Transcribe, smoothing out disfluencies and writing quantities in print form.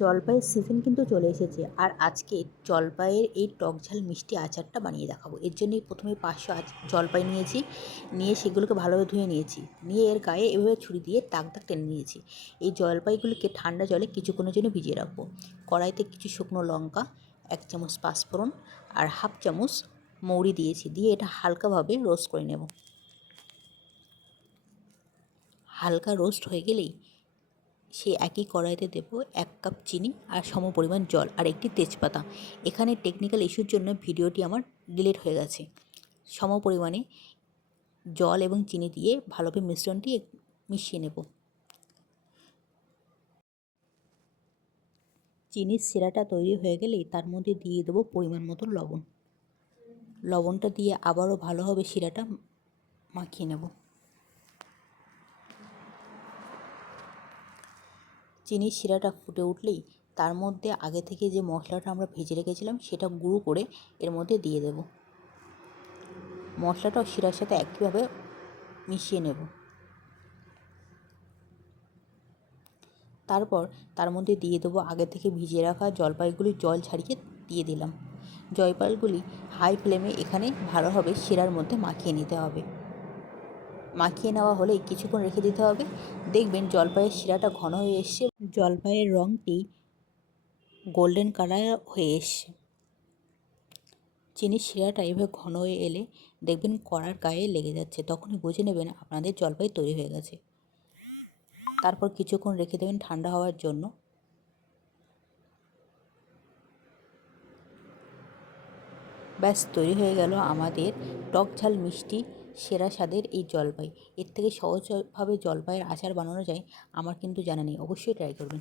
জলপাইয়ের সিজন কিন্তু চলে এসেছে, আর আজকে জলপাইয়ের এই টক ঝাল মিষ্টি আচারটা বানিয়ে দেখাবো। এর জন্যই প্রথমে 500 জলপাই নিয়েছি, নিয়ে সেগুলোকে ভালোভাবে ধুয়ে নিয়েছি, নিয়ে এর গায়ে এভাবে ছুরি দিয়ে দাগ দাগ টেনে নিয়েছি। এই জলপাইগুলিকে ঠান্ডা জলে কিছুক্ষণের জন্য ভিজিয়ে রাখবো। কড়াইতে কিছু শুকনো লঙ্কা, 1 চামচ পাঁচফোড়ন আর হাফ চামচ মৌরি দিয়েছি, দিয়ে এটা হালকাভাবে রোস্ট করে নেব। হালকা রোস্ট হয়ে গেলেই সেই একই কড়াইতে দেব 1 কাপ চিনি আর সমপরিমাণ জল আর একটি তেজপাতা। এখানে টেকনিক্যাল ইস্যুর জন্য ভিডিওটি আমার ডিলিট হয়ে গেছে। সমপরিমাণে জল এবং চিনি দিয়ে ভালোভাবে মিশ্রণটি মিশিয়ে নেব। চিনির শিরাটা তৈরি হয়ে গেলেই তার মধ্যে দিয়ে দেবো পরিমাণ মতো লবণ। লবণটা দিয়ে আবারও ভালোভাবে শিরাটা মাখিয়ে নেব। চিনির শিরাটা ফুটে উঠলেই তার মধ্যে আগে থেকে যে মশলাটা আমরা ভেজে রেখেছিলাম সেটা গুঁড়ো করে এর মধ্যে দিয়ে দেব। মশলাটাও শিরার সাথে একইভাবে মিশিয়ে নেব। তারপর তার মধ্যে দিয়ে দেবো আগে থেকে ভিজিয়ে রাখা জলপাইগুলি, জল ছাড়িয়ে দিয়ে দিলাম। জলপাইগুলি হাই ফ্লেমে এখানে ভালোভাবে শিরার মধ্যে মাখিয়ে নিতে হবে। মাখিয়ে নেওয়া হলে কিছুক্ষণ রেখে দিতে হবে। দেখবেন জলপাইয়ের শিরাটা ঘন হয়ে এসছে, জলপাইয়ের রঙটি গোল্ডেন কালার হয়ে এসছে। চিনির শিরাটা এভাবে ঘন হয়ে এলে দেখবেন কড়ার গায়ে লেগে যাচ্ছে, তখনই বুঝে নেবেন আপনাদের জলপাই তৈরি হয়ে গেছে। তারপর কিছুক্ষণ রেখে দেবেন ঠান্ডা হওয়ার জন্য। ব্যাস তৈরি হয়ে গেল আমাদের টক ঝাল মিষ্টি সেরা স্বাদের এই জলপাই। এর থেকে সহজভাবে জলপাইয়ের আচার বানানো যায় আমার কিন্তু জানা নেই, অবশ্যই ট্রাই করবেন।